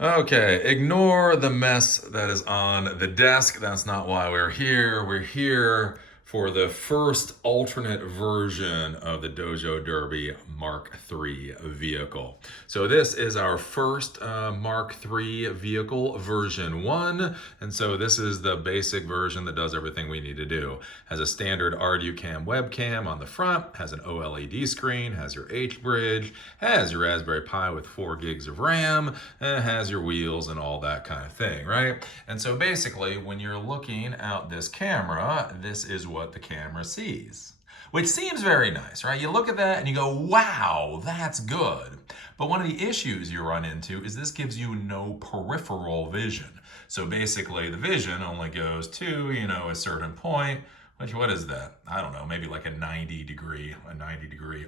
Okay, ignore the mess that is on the desk. That's not why we're here. We're here for the first alternate version of the Dojo Derby Mark III vehicle. So this is our first Mark III vehicle, version 1. And so this is the basic version that does everything we need to do. Has a standard ArduCam webcam on the front, has an OLED screen, has your H-bridge, has your Raspberry Pi with 4 gigs of RAM, and has your wheels and all that kind of thing, right? And so basically, when you're looking out this camera, this is what the camera sees. Which seems very nice, right? You look at that and you go, wow, that's good. But one of the issues you run into is this gives you no peripheral vision. So basically, the vision only goes to, a certain point. What is that? I don't know, maybe like a 90 degree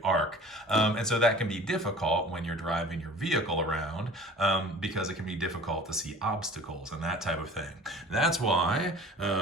arc. And so that can be difficult when you're driving your vehicle around because it can be difficult to see obstacles and that type of thing. That's why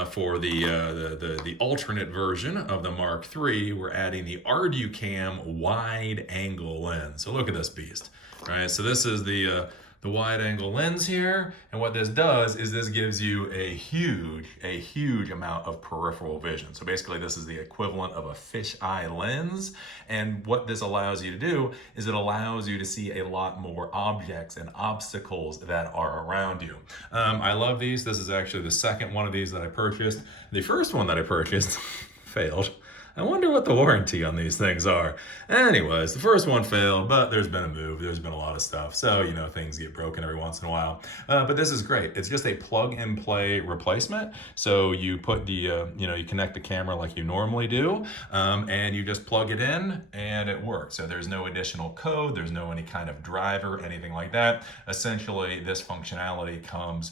for the alternate version of the Mark III, we're adding the ArduCam wide angle lens. So look at this beast, right? So this is the wide angle lens here, and what this does is this gives you a huge amount of peripheral vision. So basically this is the equivalent of a fisheye lens, and what this allows you to do is it allows you to see a lot more objects and obstacles that are around you. I love these. This is actually the second one of these that I purchased. The first one that I purchased failed. I wonder what the warranty on these things are. Anyways, the first one failed, but there's been a move. There's been a lot of stuff. So, things get broken every once in a while. But this is great. It's just a plug and play replacement. So you put the, you connect the camera like you normally do, and you just plug it in and it works. So there's no additional code. There's no any kind of driver, anything like that. Essentially, this functionality comes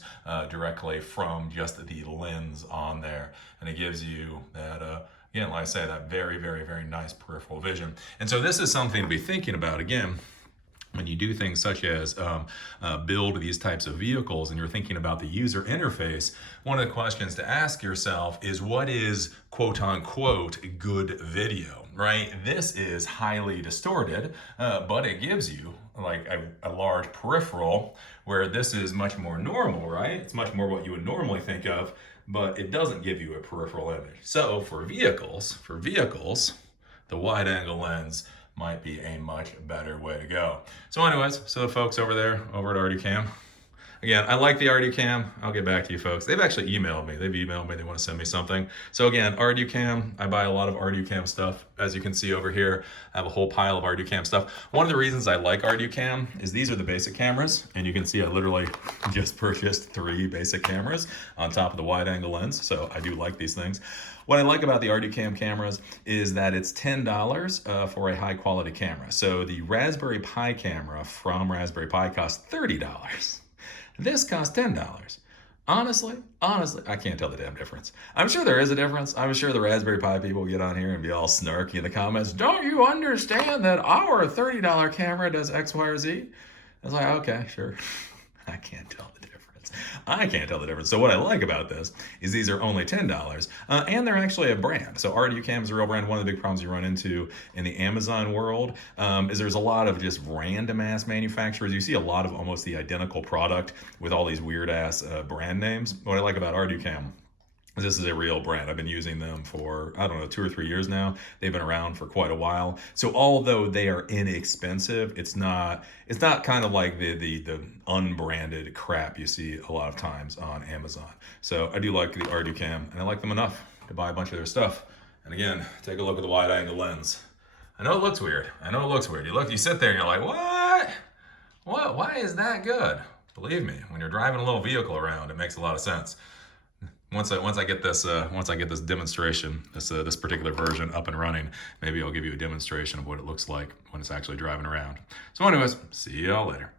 directly from just the lens on there. And it gives you that, again, like I say, that very nice peripheral vision. And so this is something to be thinking about, again, when you do things such as build these types of vehicles and you're thinking about the user interface. One of the questions to ask yourself is, what is quote unquote good video, right? This is highly distorted, but it gives you like a large peripheral, where this is much more normal, right? It's much more what you would normally think of, but it doesn't give you a peripheral image. So for vehicles, the wide angle lens might be a much better way to go. So anyways, so the folks over there, over at ArduCam, again, I like the ArduCam. I'll get back to you folks. They've actually emailed me. They want to send me something. So again, ArduCam, I buy a lot of ArduCam stuff. As you can see over here, I have a whole pile of ArduCam stuff. One of the reasons I like ArduCam is these are the basic cameras. And you can see I literally just purchased 3 basic cameras on top of the wide angle lens. So I do like these things. What I like about the ArduCam cameras is that it's $10 for a high quality camera. So the Raspberry Pi camera from Raspberry Pi costs $30. This costs $10. Honestly, I can't tell the damn difference. I'm sure there is a difference. I'm sure the Raspberry Pi people get on here and be all snarky in the comments. Don't you understand that our $30 camera does X, Y, or Z? I was like, okay, sure. I can't tell the difference. I can't tell the difference. So what I like about this is these are only $10, and they're actually a brand. So ArduCam is a real brand. One of the big problems you run into in the Amazon world is there's a lot of just random ass manufacturers. You see a lot of almost the identical product with all these weird ass brand names. What I like about ArduCam, this is a real brand. I've been using them for, 2 or 3 years now. They've been around for quite a while. So although they are inexpensive, it's not kind of like the unbranded crap you see a lot of times on Amazon. So I do like the ArduCam, and I like them enough to buy a bunch of their stuff. And again, take a look at the wide angle lens. I know it looks weird. You sit there and you're like, what? Why is that good? Believe me, when you're driving a little vehicle around, it makes a lot of sense. Once I get this demonstration, this particular version up and running, maybe I'll give you a demonstration of what it looks like when it's actually driving around. So anyways, see y'all later.